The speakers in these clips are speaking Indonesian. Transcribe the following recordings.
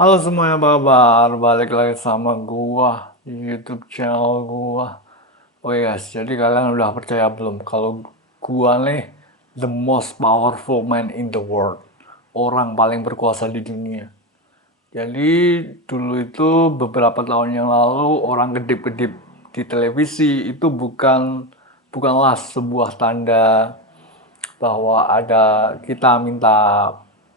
Halo semuanya, apa kabar? Balik lagi sama gua di YouTube channel gua. Oh yes, jadi kalian udah percaya belum kalau gua nih the most powerful man in the world, orang paling berkuasa di dunia. Jadi dulu itu beberapa tahun yang lalu orang kedip-kedip di televisi itu bukanlah sebuah tanda bahwa ada kita minta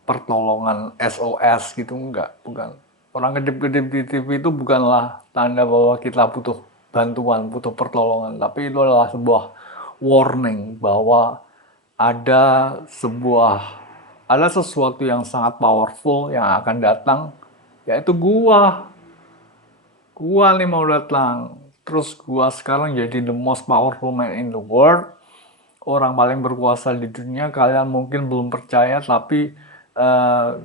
pertolongan SOS gitu, enggak, bukan. Orang kedip-kedip di TV itu bukanlah tanda bahwa kita butuh bantuan, butuh pertolongan, tapi itu adalah sebuah warning bahwa ada sebuah ada sesuatu yang sangat powerful yang akan datang, yaitu gua nih mau datang. Terus gua sekarang jadi the most powerful man in the world, orang paling berkuasa di dunia. Kalian mungkin belum percaya, tapi uh,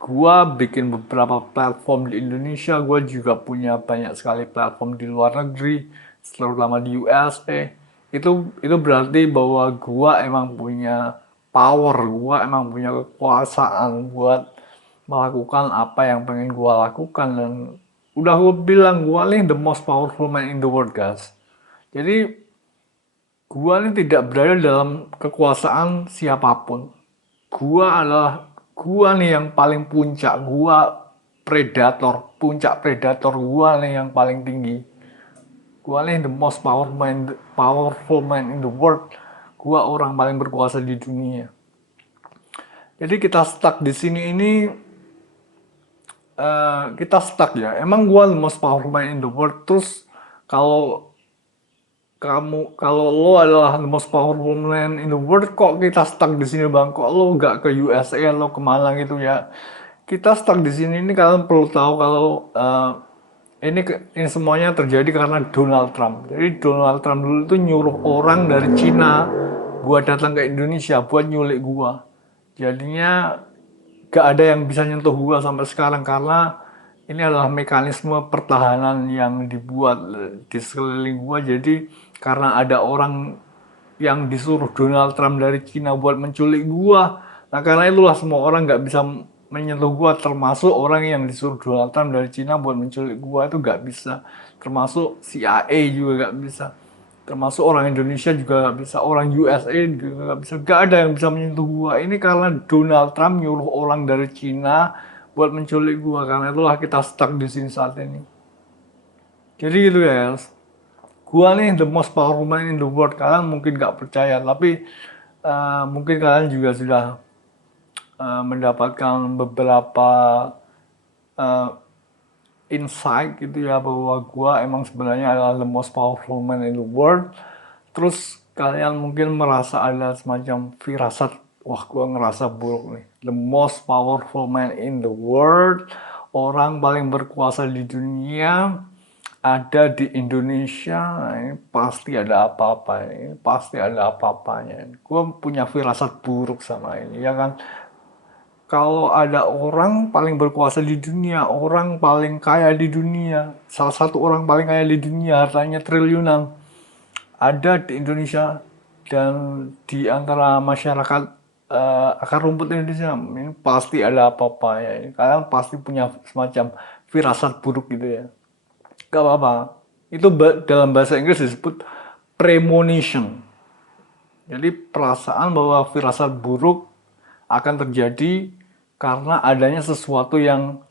gua bikin beberapa platform di Indonesia. Gua juga punya banyak sekali platform di luar negeri, terutama di USA. Itu berarti bahwa gua emang punya power, gua emang punya kekuasaan buat melakukan apa yang pengen gua lakukan. Dan udah gua bilang gua nih the most powerful man in the world, guys. Jadi gua ini tidak berada dalam kekuasaan siapapun. Gua nih yang paling puncak. Gua predator, puncak predator gua nih yang paling tinggi. Gua nih the most powerful man in the world. Gua orang paling berkuasa di dunia. Jadi kita stuck di sini ini, kita stuck ya. Emang gua the most powerful man in the world. Terus kalau kalau lo adalah the most powerful man in the world, kok kita stuck di sini bang? Kok lo nggak ke USA, lo kemana gitu ya? Kita stuck di sini ini, kalian perlu tahu kalau ini semuanya terjadi karena Donald Trump. Jadi Donald Trump dulu itu nyuruh orang dari Cina buat datang ke Indonesia buat nyulik gua. Jadinya gak ada yang bisa nyentuh gua sampai sekarang karena ini adalah mekanisme pertahanan yang dibuat di sekeliling gua. Jadi karena ada orang yang disuruh Donald Trump dari Cina buat menculik gua, nah karena itulah semua orang nggak bisa menyentuh gua, termasuk orang yang disuruh Donald Trump dari Cina buat menculik gua itu nggak bisa, termasuk CIA juga nggak bisa, termasuk orang Indonesia juga nggak bisa, orang USA juga nggak bisa, nggak ada yang bisa menyentuh gua. Ini karena Donald Trump nyuruh orang dari Cina buat menculik gua, karena itulah kita stuck di sini saat ini. Jadi gitu ya, gua nih the most powerful man in the world. Kalian mungkin nggak percaya, tapi mungkin kalian juga sudah mendapatkan beberapa uh, insight gitu ya, bahwa gua emang sebenarnya adalah the most powerful man in the world. Terus kalian mungkin merasa ada semacam firasat, wah gua ngerasa buruk nih, the most powerful man in the world, orang paling berkuasa di dunia ada di Indonesia. Nah, ini pasti ada apa-apa, ini pasti ada apa-apanya. Gue punya firasat buruk sama ini, ya kan? Kalau ada orang paling berkuasa di dunia, orang paling kaya di dunia, salah satu orang paling kaya di dunia, hartanya triliunan, ada di Indonesia. Dan di antara masyarakat akar rumput Indonesia, ini pasti ada apa-apa ya. Kalian pasti punya semacam firasat buruk gitu ya. Gak apa-apa. Itu dalam bahasa Inggris disebut premonition. Jadi perasaan bahwa firasat buruk akan terjadi karena adanya sesuatu yang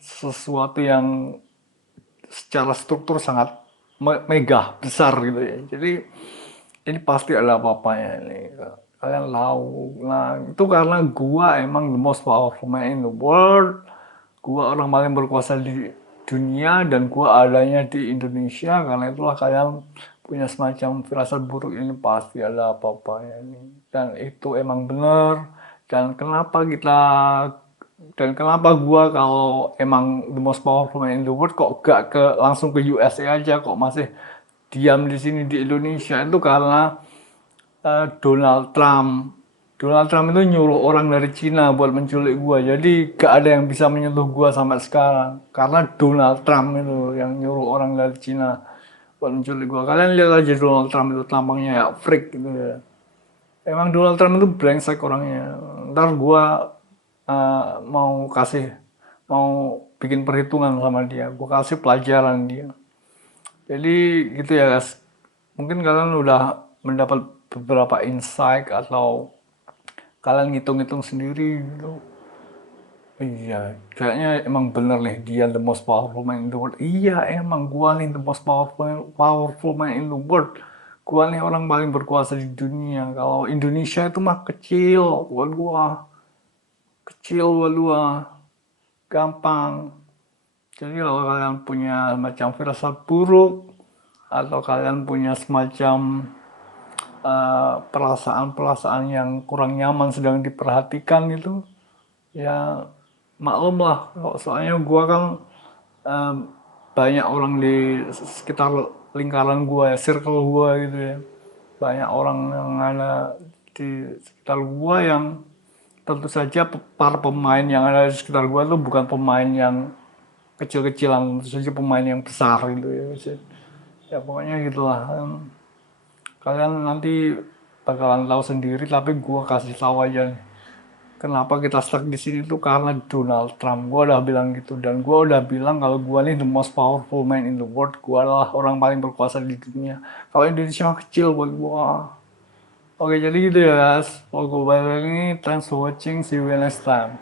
secara struktur sangat megah, besar gitu ya. Jadi ini pasti ada apa-apanya ini. Kalian tahu. Nah, itu karena gua emang the most powerful man in the world. Gua orang paling berkuasa di dunia dan gua adanya di Indonesia. Karena itulah kalian punya semacam firasat buruk, ini pasti ada apa-apanya ini. Dan itu emang benar. Dan kenapa gua kalau emang the most powerful man in the world kok gak langsung ke USA aja, kok masih diam di sini di Indonesia, itu karena Donald Trump. Donald Trump itu nyuruh orang dari Cina buat menculik gua. Jadi gak ada yang bisa menyentuh gua sampai sekarang. Karena Donald Trump itu yang nyuruh orang dari Cina buat menculik gua. Kalian lihat aja Donald Trump itu tampangnya ya freak gitu ya. Emang Donald Trump itu brengsek orangnya. Ntar gua mau kasih mau bikin perhitungan sama dia, gue kasih pelajaran dia. Jadi gitu ya guys, mungkin kalian udah mendapat beberapa insight atau kalian ngitung-ngitung sendiri gitu. Iya, kayaknya emang bener nih dia the most powerful man in the world. Iya, emang gua nih the most powerful man in the world. Gua nih orang paling berkuasa di dunia. Kalau Indonesia itu mah kecil buat gua, kecil buat gua, gampang. Jadi kalau kalian punya macam firasat buruk atau kalian punya semacam perasaan-perasaan yang kurang nyaman sedang diperhatikan itu, ya maklum lah. Soalnya gua kan eh, banyak orang di sekitar lingkaran gua ya, circle gua gitu ya. Banyak orang yang ada di sekitar gua yang tentu saja para pemain yang ada di sekitar gua tuh bukan pemain yang kecil-kecilan, tentu saja pemain yang besar gitu ya. Ya pokoknya gitulah. Kalian nanti bakalan tahu sendiri, tapi gua kasih tahu aja nih. Kenapa kita stuck di sini tuh karena Donald Trump. Gua udah bilang gitu dan gua udah bilang kalau gua nih the most powerful man in the world. Gua adalah orang paling berkuasa di dunia. Kalau Indonesia mah kecil buat gua. Oke, jadi gitu ya guys. Kalau gue balik lagi, thanks for watching. See you next time.